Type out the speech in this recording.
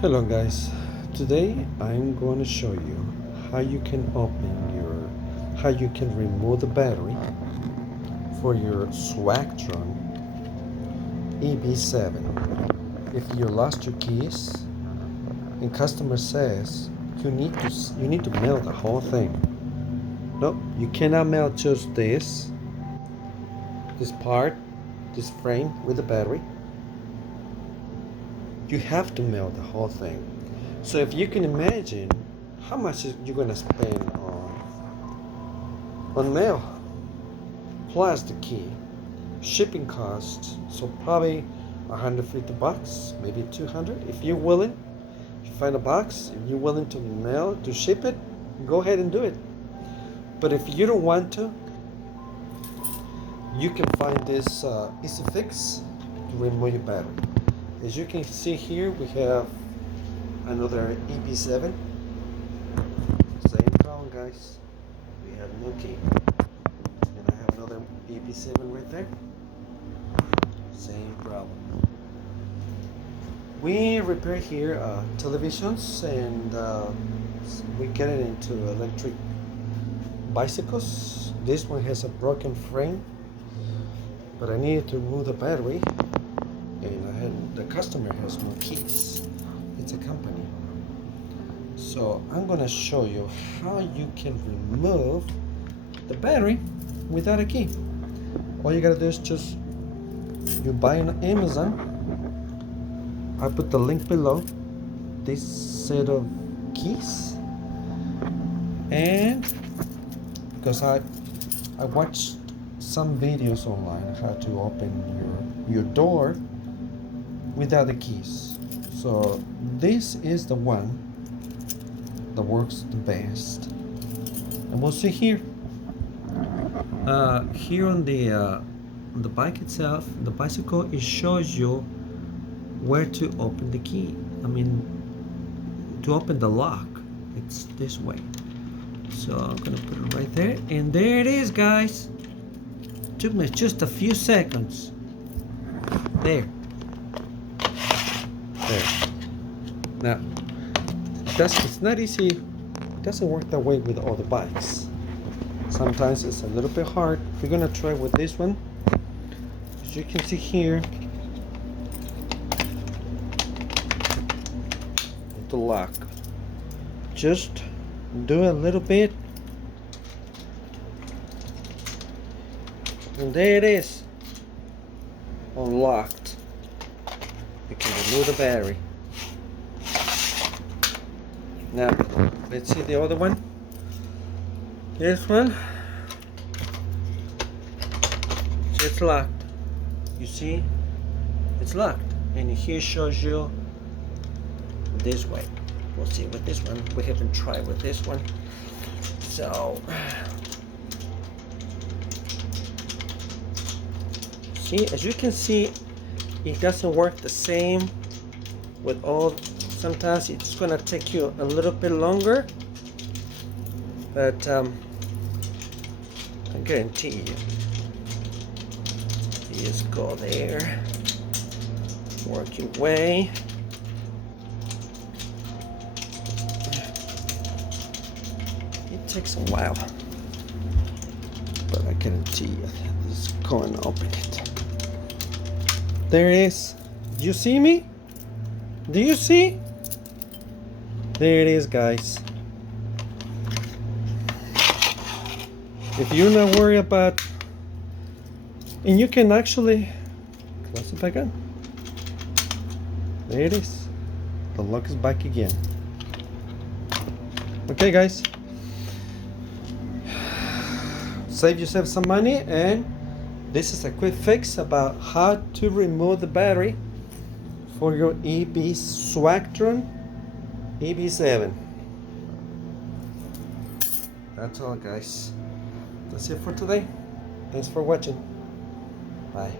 Hello guys, today I'm going to show you how you can remove the battery for your Swagtron EB7. If you lost your keys and customer says you need to melt the whole thing. No, you cannot melt just this part, this frame with the battery. You have to melt the whole thing. So if you can imagine how much you're gonna spend on mail plus the key, shipping costs, so probably $150, maybe 200 if you're willing. If you find a box, if you're willing to ship it, go ahead and do it. But if you don't want to, you can find this easy fix to remove your battery. As you can see here, we have another EB7. Same problem, guys. We have no key. And I have another EB7 right there. Same problem. We repair here televisions, and we get it into electric bicycles. This one has a broken frame, but I needed to remove the battery. And the customer has no keys. It's a company. So I'm gonna show you how you can remove the battery without a key. All you gotta do is you buy on Amazon. I put the link below, this set of keys. And because I watched some videos online how to open your door without the keys. So this is the one that works the best. And we'll see here. Here on the bike itself, the bicycle, it shows you where to open the key. To open the lock, it's this way. So I'm gonna put it right there, and there it is, guys. Took me just a few seconds. There. Now, it's not easy. It doesn't work that way with all the bikes. Sometimes it's a little bit hard. We're gonna try with this one. As you can see here, the lock. Just do a little bit, and there it is, unlocked. You can remove the battery. Now, let's see the other one. This one, it's locked. You see, it's locked, and here shows you this way. We'll see with this one. We haven't tried with this one. So, see, as you can see, it doesn't work the same with all. Sometimes it's gonna take you a little bit longer, but I guarantee you just go there, work your way. It takes a while, but I guarantee you this is going to open it. There it is. Do you see me? Do you see? There it is, guys. If you're not worried about, and you can actually close it back on. There it is. The lock is back again. Okay, guys. Save yourself some money, and this is a quick fix about how to remove the battery for your Swagtron EB7. That's all, guys. That's it for today. Thanks for watching. Bye.